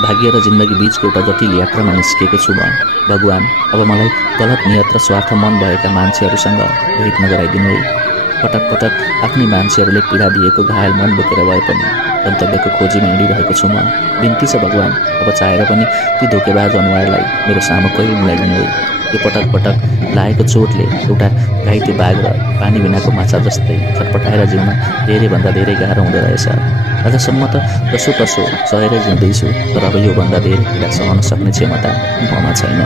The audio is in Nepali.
भाग्य र जिन्दगी बीचको एउटा जटिल यात्रामा निस्किएको छु म। भगवान, अब मलाई गलत नियत र स्वार्थ मन भएका मान्छेहरूसँग भेट नगराइदिनु है। पटक पटक आफ्नै मान्छेहरूले पीडा दिएको घायल मन बोकेर भए पनि गन्तव्यको खोजीमा हिँडिरहेको छु म। बिन्ती छ भगवान, अब चाहेर पनि ती धोकेबाज अनुहारलाई मेरो सामु कहिले मिलाइदिनु है। यो पटक पटक लागेको चोटले एउटा घाइते बाघ र पानी बिनाको माछा जस्तै छटपटाएर जिउन धेरैभन्दा धेरै गाह्रो हुँदो रहेछ। आजसम्म त जसो तसो सहेर जिउँदैछु, तर अब योभन्दा धेरै पीडा सहन सक्ने क्षमता ममा छैन।